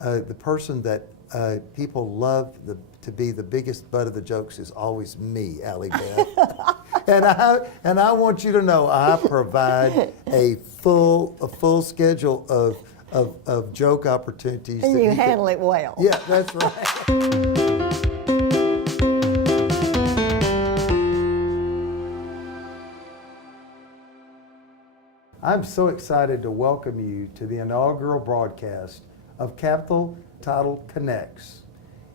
the person that people love to be the biggest butt of the jokes is always me, Allie Beth. and I want you to know I provide a full schedule of joke opportunities. And you handle it well. Yeah, that's right. I'm so excited to welcome you to the inaugural broadcast of Capital Title Connects.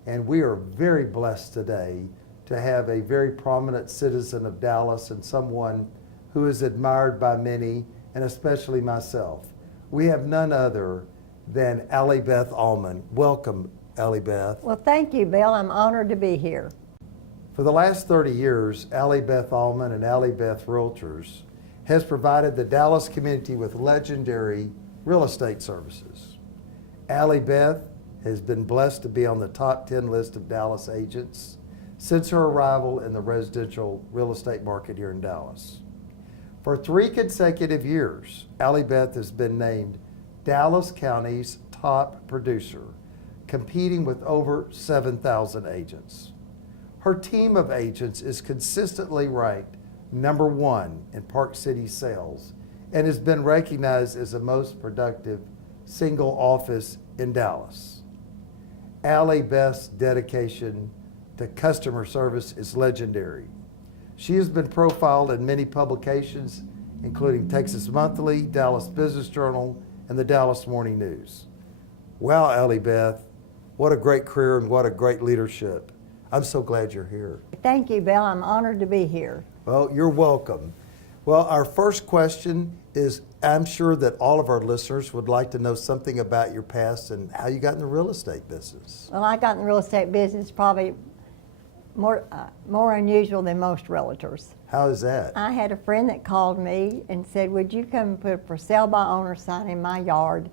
And we are very blessed today to have a very prominent citizen of Dallas and someone who is admired by many, and especially myself. We have none other than Allie Beth Allman. Welcome, Allie Beth. Well, thank you, Bill. I'm honored to be here. For the last 30 years, Allie Beth Allman and Allie Beth Realtors has provided the Dallas community with legendary real estate services. Allie Beth has been blessed to be on the top 10 list of Dallas agents since her arrival in the residential real estate market here in Dallas. For 3 consecutive years, Allie Beth has been named Dallas County's top producer, competing with over 7,000 agents. Her team of agents is consistently ranked number 1 in Park City sales and has been recognized as the most productive single office in Dallas. Allie Beth's dedication to customer service is legendary. She has been profiled in many publications, including Texas Monthly, Dallas Business Journal, and the Dallas Morning News. Wow, Allie Beth, what a great career and what a great leadership. I'm so glad you're here. Thank you, Bill. I'm honored to be here. Well, you're welcome. Well, our first question is, I'm sure that all of our listeners would like to know something about your past and how you got in the real estate business. Well, I got in the real estate business probably more unusual than most realtors. How is that? I had a friend that called me and said, would you come and put a for sale by owner sign in my yard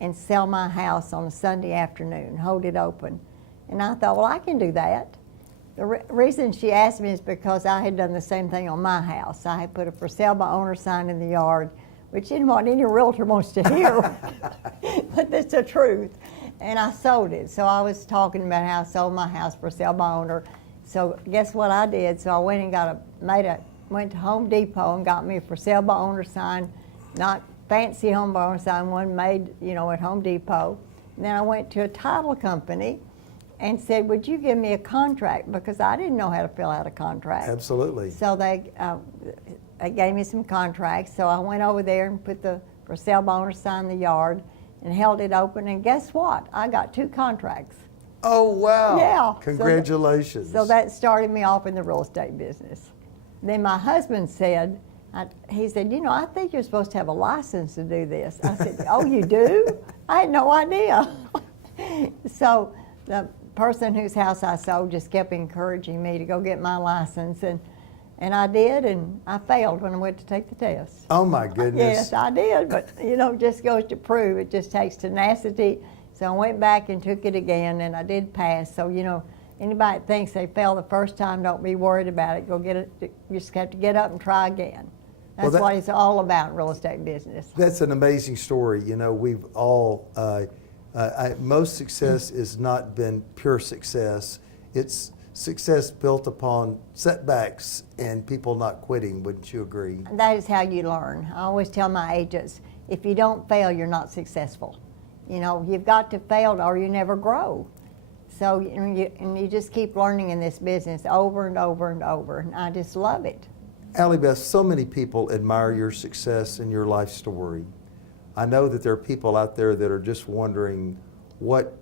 and sell my house on a Sunday afternoon, hold it open. And I thought, well, I can do that. The reason she asked me is because I had done the same thing on my house. I had put a for sale by owner sign in the yard, which isn't what any realtor wants to hear, but that's the truth. And I sold it. So I was talking about how I sold my house for sale by owner. So guess what I did? So I went and went to Home Depot and got me a for sale by owner sign, not fancy home by owner sign, one made, at Home Depot. And then I went to a title company and said, would you give me a contract? Because I didn't know how to fill out a contract. Absolutely. So they gave me some contracts. So I went over there and put the for sale by owner sign in the yard and held it open. And guess what? I got 2 contracts. Oh, wow. Yeah. Congratulations. So that started me off in the real estate business. Then my husband said, he said, I think you're supposed to have a license to do this. I said, oh, you do? I had no idea. So the person whose house I sold just kept encouraging me to go get my license, and I did, and I failed when I went to take the test. Oh my goodness. Yes, I did, but just goes to prove it just takes tenacity. So I went back and took it again, and I did pass. So anybody that thinks they failed the first time, don't be worried about it. Go get it. You just have to get up and try again. That's what it's all about in real estate business. That's an amazing story. We've all most success has not been pure success. It's success built upon setbacks and people not quitting. Wouldn't you agree? That is how you learn. I always tell my agents, if you don't fail, you're not successful. You've got to fail or you never grow. So you just keep learning in this business over and over and over, and I just love it. Allie Beth, so many people admire your success and your life story. I know that there are people out there that are just wondering what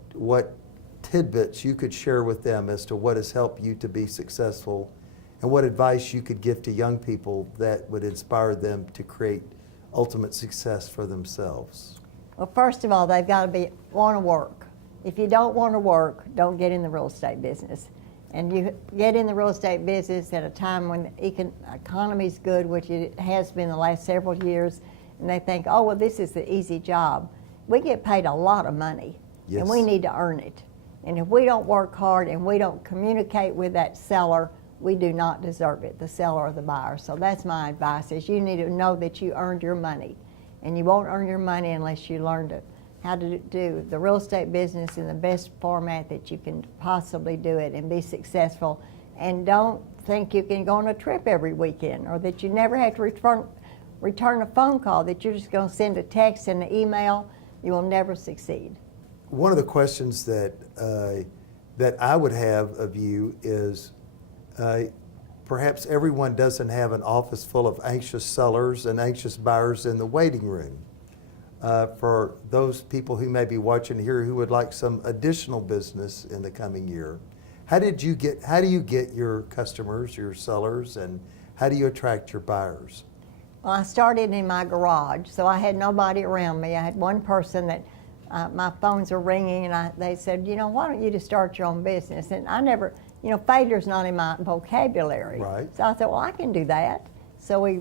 tidbits you could share with them as to what has helped you to be successful and what advice you could give to young people that would inspire them to create ultimate success for themselves. Well, first of all, they've got to want to work. If you don't want to work, don't get in the real estate business. And you get in the real estate business at a time when the economy's good, which it has been the last several years, and they think, oh, well, this is the easy job. We get paid a lot of money, yes, and we need to earn it. And if we don't work hard and we don't communicate with that seller, we do not deserve it, the seller or the buyer. So that's my advice, is you need to know that you earned your money. And you won't earn your money unless you learn how to do the real estate business in the best format that you can possibly do it and be successful. And don't think you can go on a trip every weekend, or that you never have to return a phone call, that you're just going to send a text and an email. You will never succeed. One of the questions that I would have of you is, perhaps everyone doesn't have an office full of anxious sellers and anxious buyers in the waiting room. For those people who may be watching here who would like some additional business in the coming year, how do you get your customers, your sellers, and how do you attract your buyers? Well, I started in my garage, so I had nobody around me. I had one person that my phones are ringing, and they said, why don't you just start your own business? And I never, failure's not in my vocabulary. Right. So I thought, well, I can do that. So we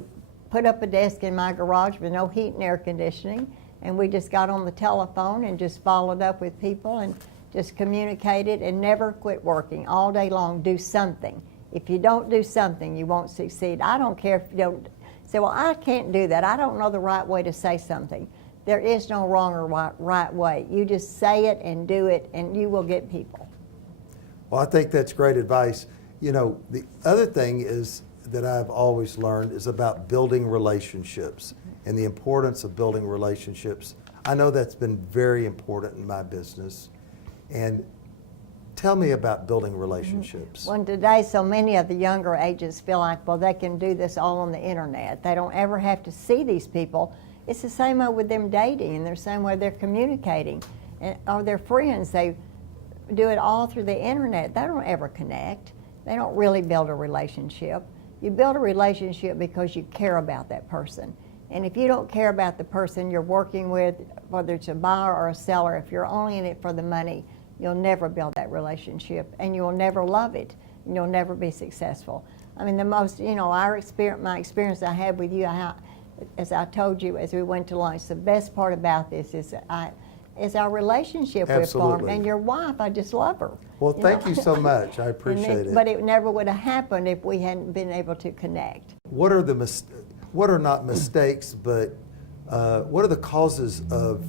put up a desk in my garage with no heat and air conditioning, and we just got on the telephone and just followed up with people and just communicated and never quit working all day long. Do something. If you don't do something, you won't succeed. I don't care if you don't say, well, I can't do that. I don't know the right way to say something. There is no wrong or right way. You just say it and do it, and you will get people. Well, I think that's great advice. The other thing is that I've always learned is about building relationships and the importance of building relationships. I know that's been very important in my business. And tell me about building relationships. Well, today, so many of the younger agents feel like, well, they can do this all on the internet. They don't ever have to see these people. It's the same way with them dating, and the same way they're communicating. Or their friends, they do it all through the internet. They don't ever connect. They don't really build a relationship. You build a relationship because you care about that person. And if you don't care about the person you're working with, whether it's a buyer or a seller, if you're only in it for the money, you'll never build that relationship, and you'll never love it, and you'll never be successful. I mean, my experience I had with you, as I told you as we went to lunch, the best part about this is our relationship we've formed. And your wife, I just love her. Well, thank you so much. I appreciate it. But it never would have happened if we hadn't been able to connect. What are not mistakes, but what are the causes of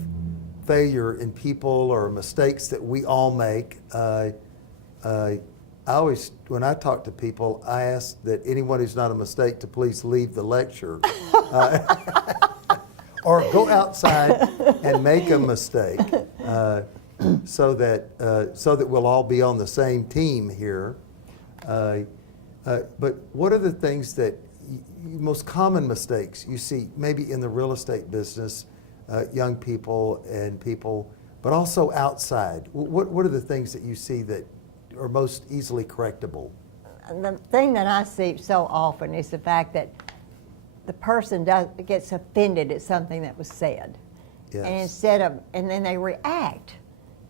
failure in people or mistakes that we all make? I always, when I talk to people, I ask that anyone who's not a mistake to please leave the lecture. Or go outside and make a mistake so that we'll all be on the same team here. But what are the things that most common mistakes you see maybe in the real estate business, young people and people, but also outside? What are the things that you see that are most easily correctable? The thing that I see so often is the fact that the person gets offended at something that was said. Yes. And then they react,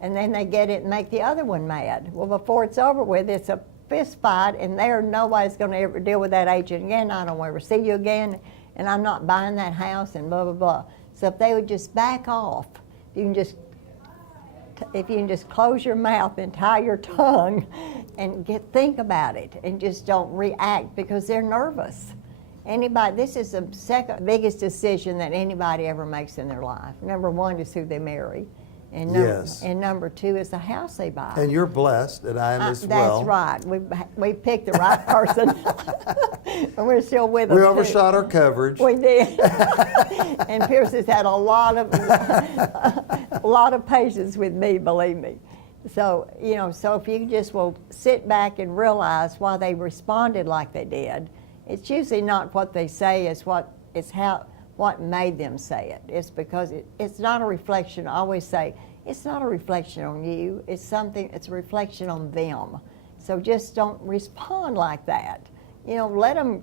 and then they get it and make the other one mad. Well, before it's over with, it's a fist fight, and nobody's going to ever deal with that agent again. I don't ever see you again, and I'm not buying that house, and blah, blah, blah. So if they would just back off, if you can just close your mouth and tie your tongue and think about it, and just don't react because they're nervous. This is the second biggest decision that anybody ever makes in their life. Number one is who they marry. And number two is the house they buy. And you're blessed, and I am as well. That's right. We picked the right person, and we're still with them. We overshot our coverage. We did. And Pierce has had a lot of patience with me, believe me. So if you just will sit back and realize why they responded like they did, it's usually not what they say; it's what made them say it. It's because it's not a reflection. I always say, it's not a reflection on you. It's a reflection on them. So just don't respond like that. Let them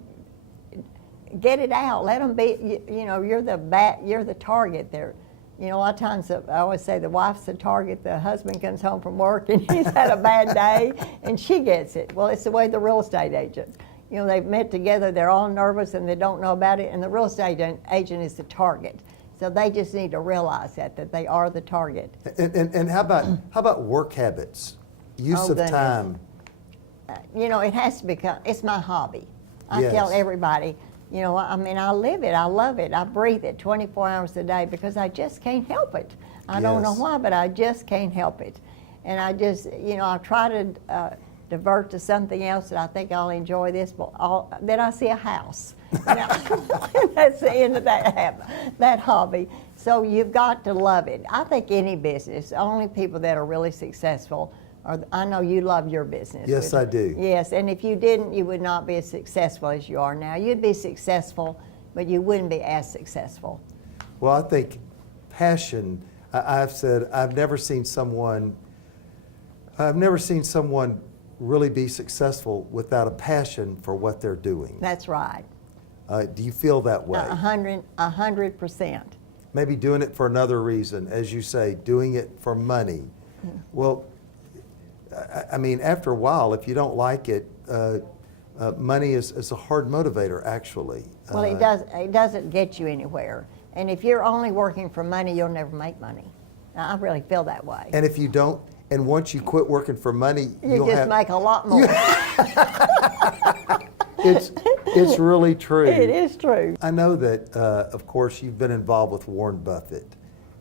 get it out. Let them be, you're the target there. A lot of times I always say the wife's the target, the husband comes home from work and he's had a bad day and she gets it. Well, it's the way the real estate agent. They've met together, they're all nervous and they don't know about it, and the real estate agent is the target. So they just need to realize that they are the target. And how about work habits, use of time? It has to become, it's my hobby. I Yes. tell everybody, I live it, I love it, I breathe it 24 hours a day because I just can't help it. I don't know Yes. why, but I just can't help it. And I just, I try to divert to something else that I think I'll enjoy this, but then I see a house. That's the end of that hobby. So you've got to love it. I think any business, only people that are really successful are, I know you love your business. Yes, I do. Yes, and if you didn't, you would not be as successful as you are now. You'd be successful, but you wouldn't be as successful. Well, I think passion, I've said, I've never seen someone really be successful without a passion for what they're doing. That's right. Do you feel that way? 100%. Maybe doing it for another reason, as you say, doing it for money. Well, I mean, after a while, if you don't like it, money is a hard motivator, actually. Well, it doesn't get you anywhere. And if you're only working for money, you'll never make money. I really feel that way. And if you don't, and once you quit working for money, You just make a lot more. It's really true. It is true. I know that, of course, you've been involved with Warren Buffett,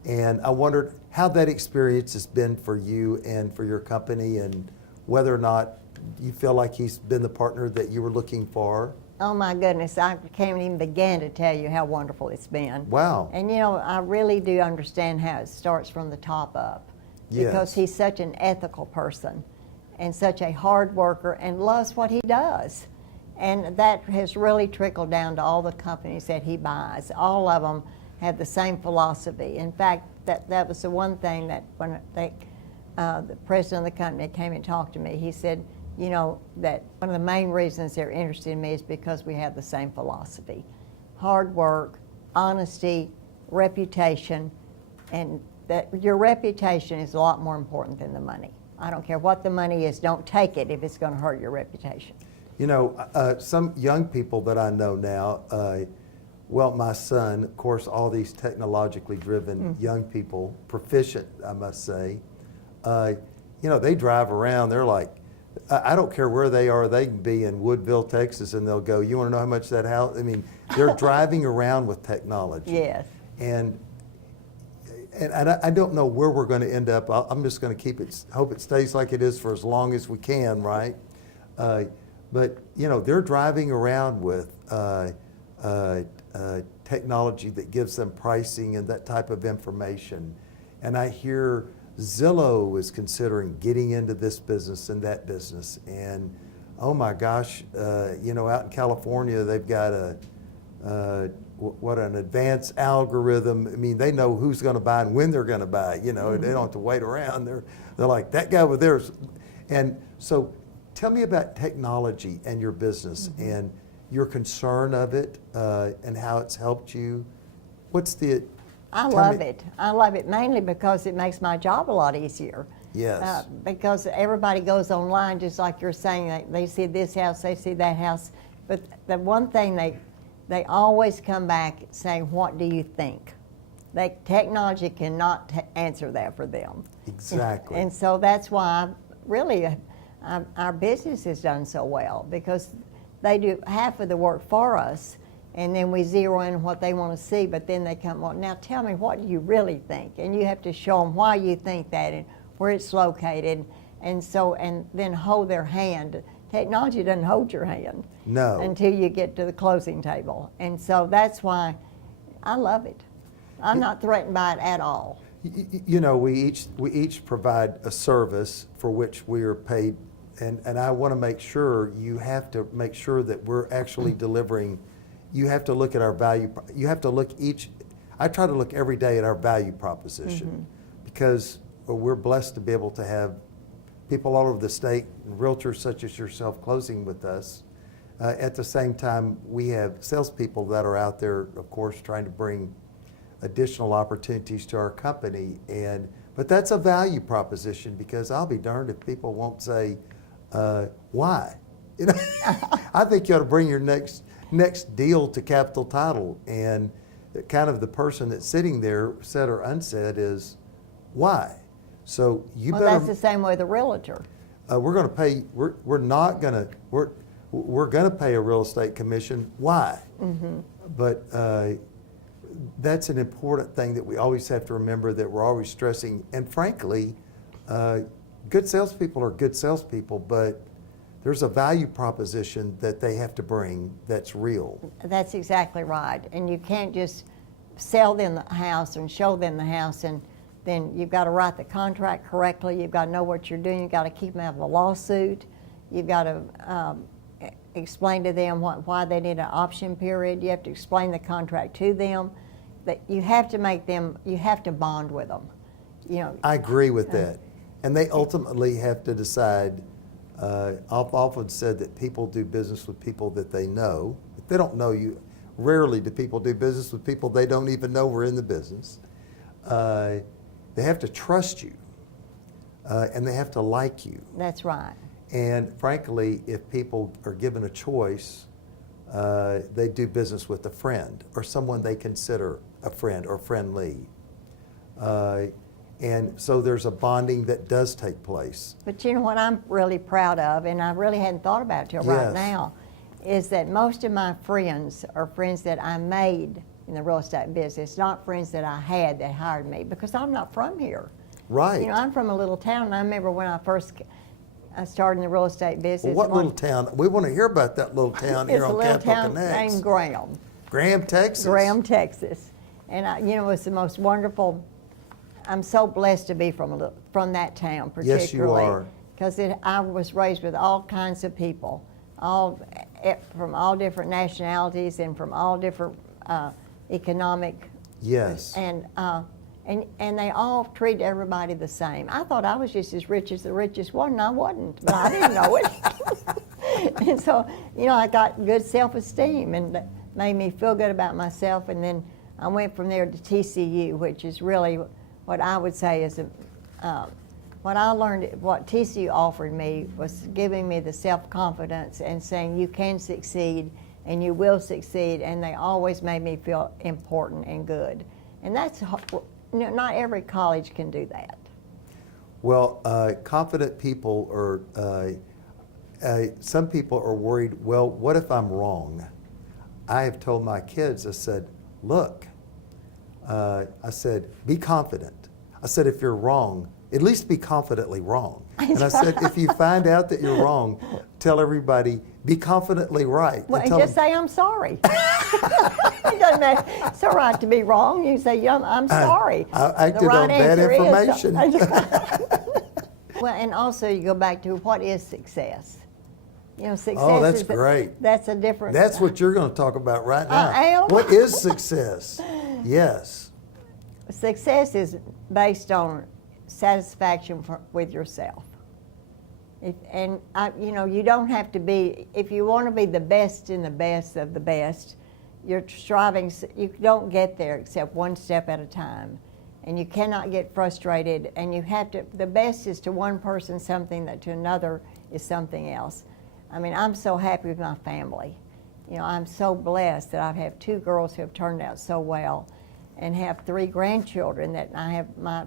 and I wondered how that experience has been for you and for your company, and whether or not you feel like he's been the partner that you were looking for. Oh my goodness, I can't even begin to tell you how wonderful it's been. Wow. And I really do understand how it starts from the top up. Because Yes. he's such an ethical person and such a hard worker and loves what he does. And that has really trickled down to all the companies that he buys. All of them have the same philosophy. In fact, that was the one thing that when the president of the company came and talked to me, he said, that one of the main reasons they're interested in me is because we have the same philosophy. Hard work, honesty, reputation, and that your reputation is a lot more important than the money. I don't care what the money is, don't take it if it's going to hurt your reputation. Some young people that I know now, my son, of course, all these technologically driven young people, proficient, I must say, they drive around, they're like, I don't care where they are, they can be in Woodville, Texas, and they'll go, you want to know how much that house, they're driving around with technology. Yes. And I don't know where we're going to end up. I'm just going to hope it stays like it is for as long as we can, right? But they're driving around with technology that gives them pricing and that type of information. And I hear Zillow is considering getting into this business and that business. And oh my gosh, out in California, they've got an advanced algorithm. They know who's going to buy and when they're going to buy. They don't have to wait around. They're like, that guy over there. And so tell me about technology and your business and your concern of it and how it's helped you. I love it. I love it mainly because it makes my job a lot easier. Yes. Because everybody goes online, just like you're saying, they see this house, they see that house. But the one thing they always come back saying, what do you think? Technology cannot answer that for them. Exactly. And so that's why our business has done so well, because they do half of the work for us, and then we zero in what they want to see, but then they come, well, now tell me, what do you really think? And you have to show them why you think that and where it's located, and then hold their hand. Technology doesn't hold your hand. No. Until you get to the closing table. And so that's why I love it. I'm not threatened by it at all. We each provide a service for which we are paid, and I want to make sure you have to make sure that we're actually delivering. You have to look at our value. You have to look I try to look every day at our value proposition because we're blessed to be able to have people all over the state, realtors such as yourself, closing with us. At the same time, we have salespeople that are out there, of course, trying to bring additional opportunities to our company. But that's a value proposition, because I'll be darned if people won't say, why? I think you ought to bring your next deal to Capital Title, and kind of the person that's sitting there, said or unsaid, is why? So you better. That's the same way the realtor. We're going to pay. We're not going to. We're going to pay a real estate commission. Why? But that's an important thing that we always have to remember, that we're always stressing. And frankly, good salespeople are good salespeople, but there's a value proposition that they have to bring that's real. That's exactly right. And you can't just sell them the house and show them the house, and then you've got to write the contract correctly. You've got to know what you're doing. You've got to keep them out of a lawsuit. You've got to explain to them why they need an option period. You have to explain the contract to them. That you have to make them, you have to bond with them. You know. I agree with that. And they ultimately have to decide. I've often said that people do business with people that they know. If they don't know you, rarely do people do business with people they don't even know were in the business. They have to trust you, and they have to like you. That's right. And frankly, if people are given a choice, they do business with a friend or someone they consider a friend or friendly. And so there's a bonding that does take place. But you know what I'm really proud of, and I really hadn't thought about it till right Yes. now, is that most of my friends are friends that I made in the real estate business, not friends that I had that hired me, because I'm not from here. Right. You know, I'm from a little town, and I remember when I first started in the real estate business. Well, what little town? We want to hear about that little town here on It's a Capital little town Connects. named Graham. Graham, Texas. Graham, Texas. And you know, it's the most wonderful. I'm so blessed to be from that town, particularly. Yes, you are. Because I was raised with all kinds of people, from all different nationalities and from all different economic. Yes. And they all treat everybody the same. I thought I was just as rich as the richest one, and I wasn't, but I didn't know it. And so, you know, I got good self-esteem, and that made me feel good about myself. And then I went from there to TCU, which is really what I would say is what I learned. What TCU offered me was giving me the self-confidence and saying you can succeed and you will succeed. And they always made me feel important and good. And that's, you know, not every college can do that. Well, confident people are, some people are worried, well, what if I'm wrong? I have told my kids, I said, look, I said, be confident. I said, if you're wrong, at least be confidently wrong. And I said, if you find out that you're wrong, tell everybody, be confidently right. Well, and just say, I'm sorry. It doesn't matter. It's all right to be wrong. You say, I'm sorry. I acted on bad information. Well, and also you go back to what is success? You know, success Oh, that's is great. That's a different. That's what you're going to talk about right now. I am. What is success? Yes. Success is based on satisfaction with yourself. You know, you don't have to be, if you want to be the best in the best of the best, you're striving, you don't get there except one step at a time. And you cannot get frustrated, and you have to, the best is to one person something that to another is something else. I mean, I'm so happy with my family. You know, I'm so blessed that I have 2 girls who have turned out so well, and have 3 grandchildren that I have. My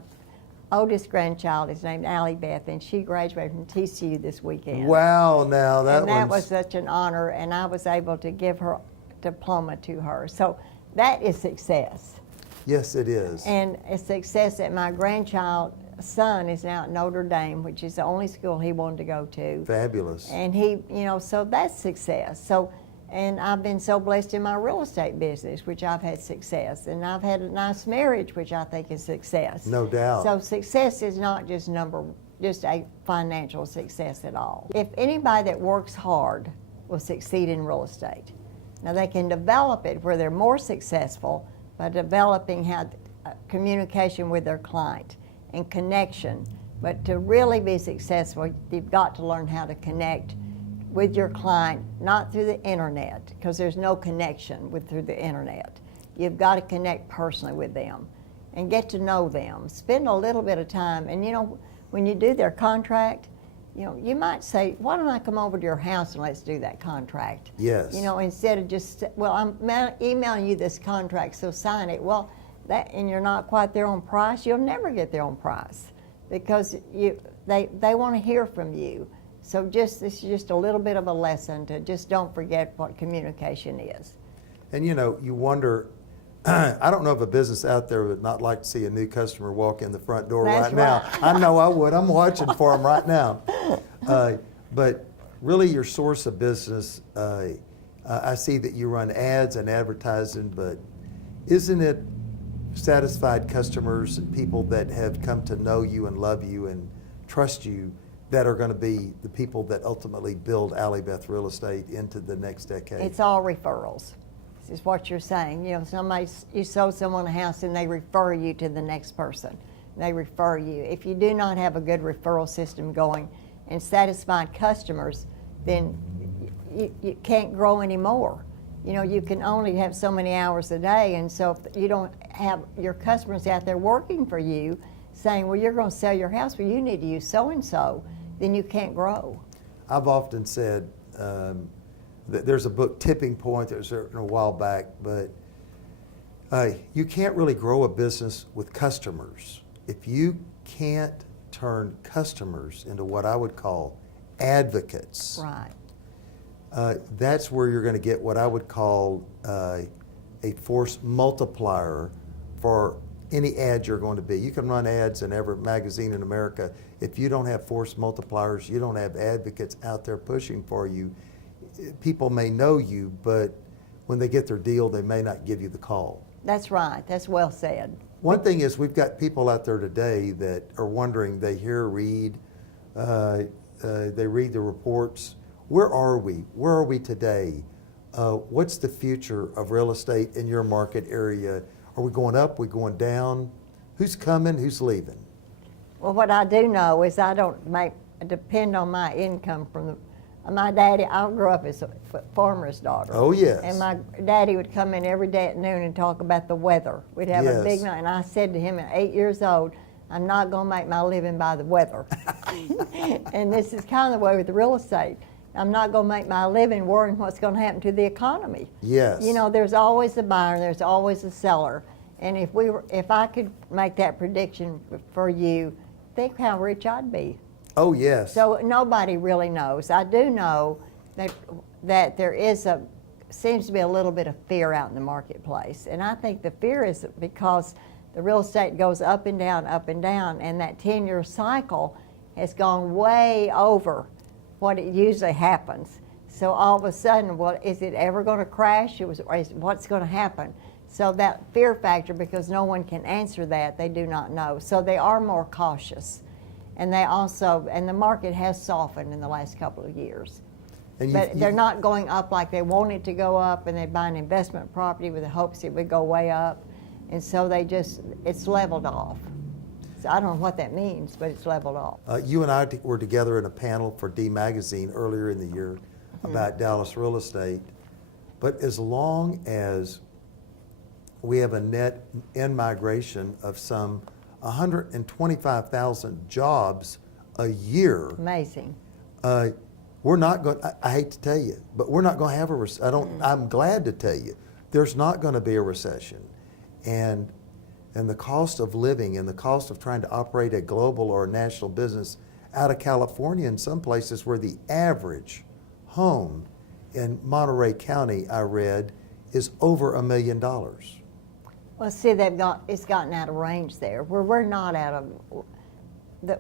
oldest grandchild is named Allie Beth, and she graduated from TCU this weekend. Wow, now that was such an honor, and I was able to give her diploma to her. So that is success. Yes, it is. And a success that my son is now at Notre Dame, which is the only school he wanted to go to. Fabulous. And he, you know, so that's success. So, and I've been so blessed in my real estate business, which I've had success. And I've had a nice marriage, which I think is success. No doubt. So success is not just a financial success at all. If anybody that works hard will succeed in real estate. Now they can develop it where they're more successful by developing how communication with their client and connection. But to really be successful, you've got to learn how to connect with your client, not through the internet, because there's no connection through the internet. You've got to connect personally with them and get to know them. Spend a little bit of time, and you know, when you do their contract, you know, you might say, why don't I come over to your house and let's do that contract? Yes. You know, instead of just, well, I'm emailing you this contract, so sign it. Well, and you're not quite there on price, you'll never get there on price, because they want to hear from you. So this is just a little bit of a lesson to just don't forget what communication is. And you know, you wonder, I don't know of a business out there would not like to see a new customer walk in the front door That's right now. right. I know I would. I'm watching for them right now. But really, your source of business, I see that you run ads and advertising, but isn't it satisfied customers and people that have come to know you and love you and trust you that are going to be the people that ultimately build Allie Beth Real Estate into the next decade? It's all referrals. This is what you're saying. You know, you sold someone a house and they refer you to the next person. They refer you. If you do not have a good referral system going and satisfied customers, then you can't grow anymore. You know, you can only have so many hours a day, and so if you don't have your customers out there working for you saying, well, you're going to sell your house, well, you need to use so-and-so, then you can't grow. I've often said that there's a book, Tipping Point, that was written a while back, but you can't really grow a business with customers if you can't turn customers into what I would call advocates. Right. That's where you're going to get what I would call a force multiplier for any ad you're going to be. You can run ads in every magazine in America. If you don't have force multipliers, you don't have advocates out there pushing for you, people may know you, but when they get their deal, they may not give you the call. That's right. That's well said. One thing is, we've got people out there today that are wondering, they read the reports. Where are we? Where are we today? What's the future of real estate in your market area? Are we going up? Are we going down? Who's coming? Who's leaving? Well, what I do know is I don't depend on my income from my daddy. I grew up as a farmer's daughter. Oh, yes. And my daddy would come in every day at noon and talk about the weather. We'd have a big Yes. night, and I said to him at 8 years old, I'm not going to make my living by the weather. And this is kind of the way with real estate. I'm not going to make my living worrying what's going to happen to the economy. Yes. You know, there's always a buyer, there's always a seller. And if I could make that prediction for you, think how rich I'd be. Oh, yes. So nobody really knows. I do know that there seems to be a little bit of fear out in the marketplace. And I think the fear is because the real estate goes up and down, and that 10-year cycle has gone way over what it usually happens. So all of a sudden, well, is it ever going to crash? What's going to happen? So that fear factor, because no one can answer that, they do not know. So they are more cautious. And the market has softened in the last couple of years. But they're not going up like they wanted to go up, and they buy an investment property with the hopes it would go way up. And so it's leveled off. So I don't know what that means, but it's leveled off. You and I were together in a panel for D Magazine earlier in the year about Dallas real estate. But as long as we have a net in-migration of some 125,000 jobs a year. Amazing. We're not going, I hate to tell you, but we're not going to have a recession. I'm glad to tell you, there's not going to be a recession. And the cost of living and the cost of trying to operate a global or a national business out of California, in some places where the average home in Monterey County, I read, is over $1 million. Well, see, it's gotten out of range there. We're not out of.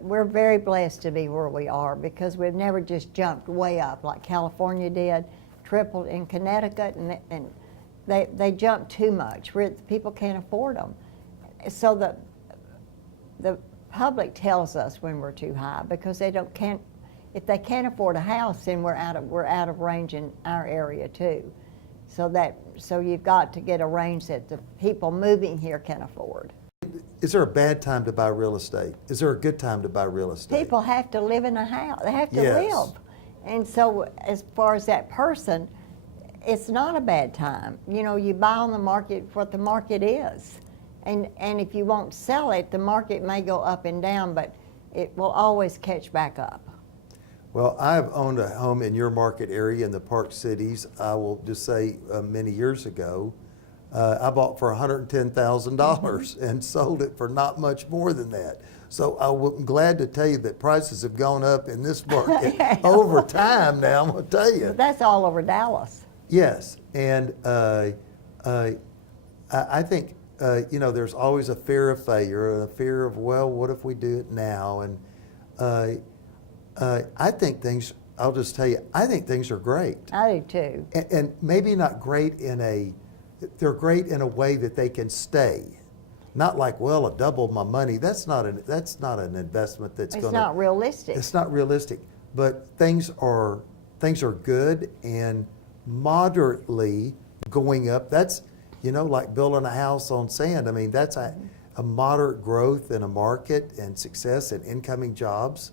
We're very blessed to be where we are, because we've never just jumped way up like California did, tripled in Connecticut, and they jumped too much where people can't afford them. So the public tells us when we're too high, because if they can't afford a house, then we're out of range in our area too. So you've got to get a range that the people moving here can afford. Is there a bad time to buy real estate? Is there a good time to buy real estate? People have to live in a house. They have to Yes. live. And so as far as that person, it's not a bad time. You know, you buy on the market what the market is. And if you won't sell it, the market may go up and down, but it will always catch back up. Well, I've owned a home in your market area in the Park Cities. I will just say many years ago, I bought for $110,000 and sold it for not much more than that. So I'm glad to tell you that prices have gone up in this market over time now, I'm going to tell you. But that's all over Dallas. Yes, and I think, there's always a fear of failure, and a fear of, well, what if we do it now? And I think things, I'll just tell you, I think things are great. I do too. And maybe not great they're great in a way that they can stay. Not like, well, I doubled my money. That's not an investment that's going to. It's not realistic. It's not realistic. But things are good and moderately going up. That's, like building a house on sand. I mean, that's a moderate growth in a market and success and incoming jobs.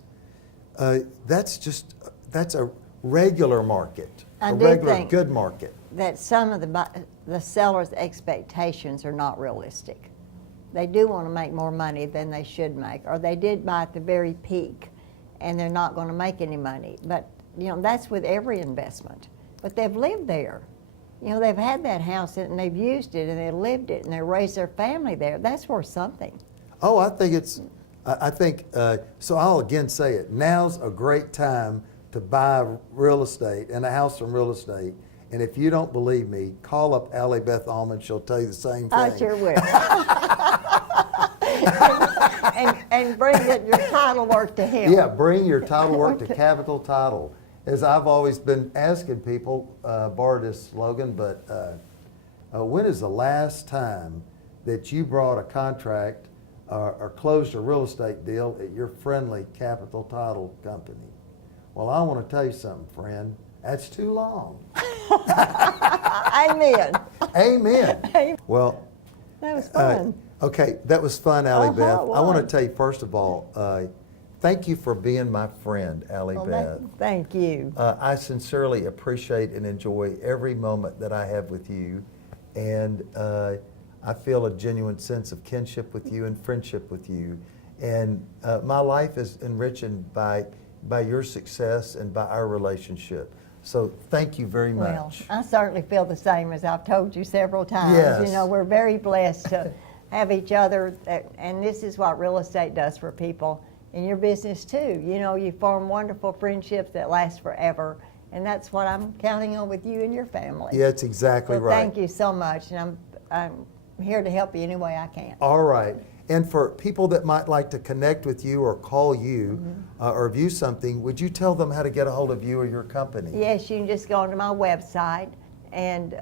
That's a regular market, I a do regular think good market. that some of the sellers' expectations are not realistic. They do want to make more money than they should make, or they did buy at the very peak, and they're not going to make any money. But that's with every investment. But they've lived there. They've had that house and they've used it and they've lived it and they raised their family there. That's worth something. Oh, I think so I'll again say it. Now's a great time to buy real estate and a house from real estate. And if you don't believe me, call up Allie Beth Allman. She'll tell you the same thing. I sure will. and bring your title work to him. Yeah, bring your title work to Capital Title. As I've always been asking people, borrow this slogan, but when is the last time that you brought a contract or closed a real estate deal at your friendly Capital Title company? Well, I want to tell you something, friend. That's too long. Amen. Amen. Well, that was fun. Okay, that was fun, Allie Beth. It I want to was. tell you, first of all, thank you for being my friend, Allie Beth. Thank you. I sincerely appreciate and enjoy every moment that I have with you, and I feel a genuine sense of kinship with you and friendship with you. And my life is enriched by your success and by our relationship. So thank you very much. Well, I certainly feel the same, as I've told you several times. Yes. We're very blessed to have each other, and this is what real estate does for people in your business too. You form wonderful friendships that last forever, and that's what I'm counting on with you and your family. Yeah, that's exactly right. Thank you so much, and I'm here to help you any way I can. All right. And for people that might like to connect with you or call you or view something, would you tell them how to get a hold of you or your company? Yes, you can just go onto my website, and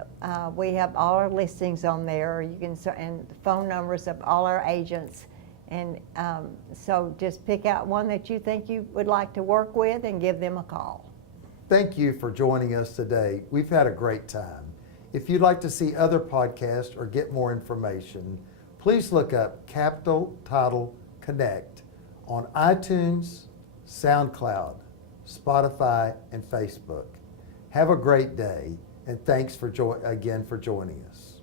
we have all our listings on there. You can and the phone numbers of all our agents, and so just pick out one that you think you would like to work with and give them a call. Thank you for joining us today. We've had a great time. If you'd like to see other podcasts or get more information, please look up Capital Title Connect on iTunes, SoundCloud, Spotify, and Facebook. Have a great day, and thanks again for joining us.